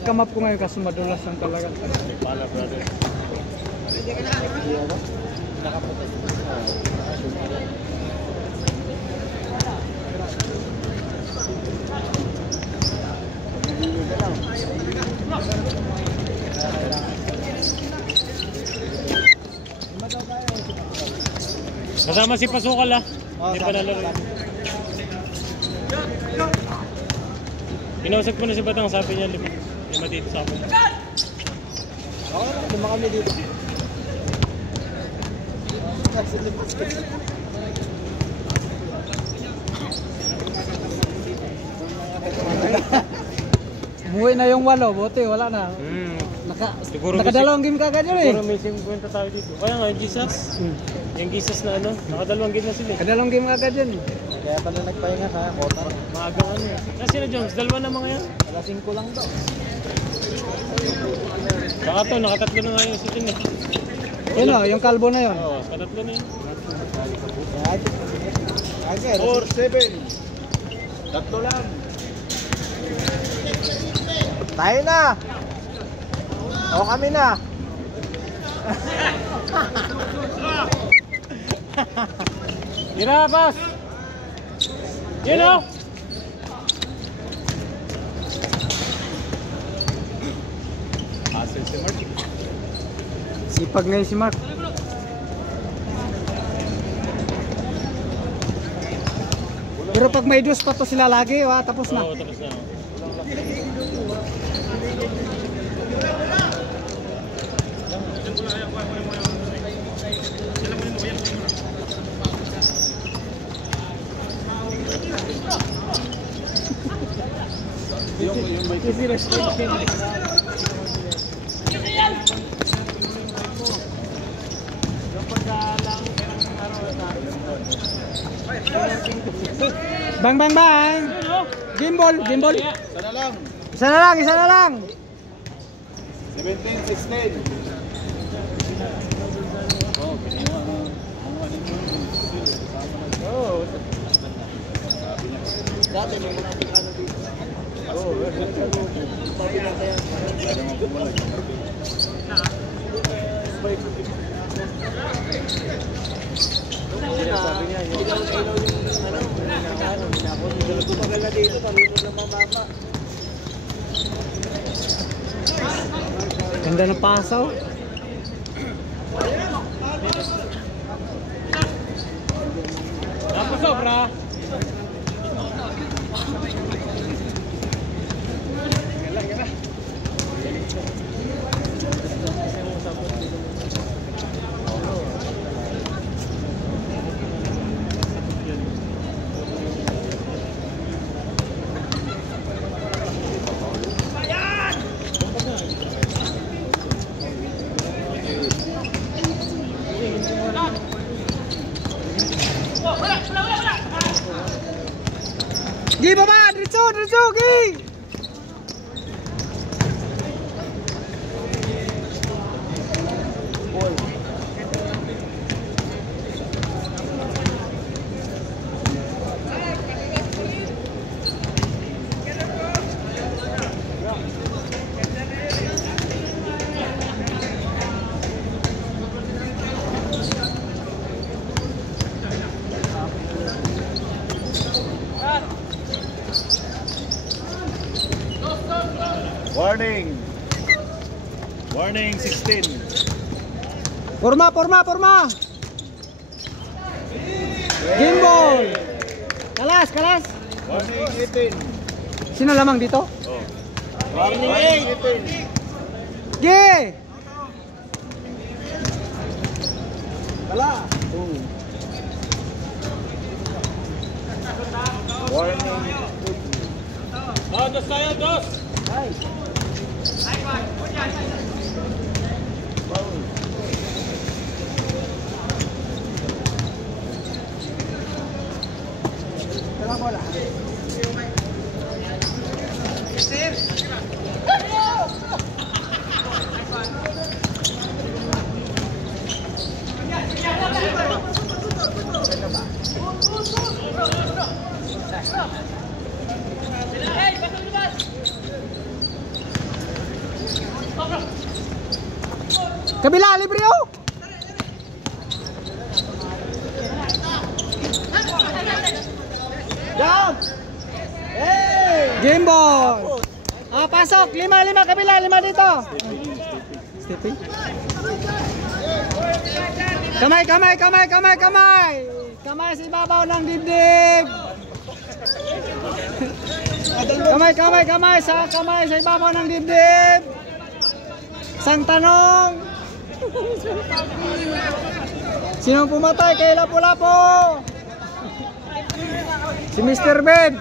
Kamap ko ngayon kasi madulas lang talaga. Pala, brother. Kasama si Pasukal ah. Hindi pa nalaro. Inausap ko na si Batang, sabi niya lima dito sa akin. Oo, lima kami dito. Umuwi na yung 8, buti wala na. Nakadalawang game kagad yun eh. Siguro may 50 tayo dito. Kaya nga, yung Jesus. Yung Jesus na ano, nakadalawang game na sila eh. Kadalawang game kagad yun eh. Kaya pala nagpahinga sa kota. Maagang ano eh. Kasi na Jones, dalawa na mga yan. Alas 5 lang daw. Baka to, nakatatlo na nga yung sutin eh. Yun o, yung kalbo na yun. Oo, katatlo na yun. 4-7. Tatlo lang. Tayo na. O kami na. Tira, pas! Yun o! Hassle si Mark. Sipag ngayon si Mark. Pero pag may dos pa to sila lagi, tapos na. Oo, tapos na. Bang bang bang. Gimbal, gimbal. Sana lang. Isa na lang, isa na lang. 17-16. Oh, oh. Dati may mga ano dito. Oh, sabi lang kaya. Sabi niya, ilaw yung ano, tumagal na dito, marunong na mamama. Ganda ng pasaw. Tapos sobra. Gi baba, diretso, diretso, gi. Warning. Warning 16. Forma, forma, forma. Gimbal. Kalas, kalas. Warning 18. Sino lamang dito? Oh. Warning 18. Gi. Kala. Warning 18. Oh, dos tayo, dos! Kabila, libre oh! Jump! Hey! Game ball! Ah, pasok! 5 kabila, 5 dito! Stepping. Kamay! Kamay sa ibabaw ng dibdib! Kamay sa ibabaw ng dibdib! Isang tanong! Sinong pumatay kay Lapu-Lapu? Si Mr. Ben!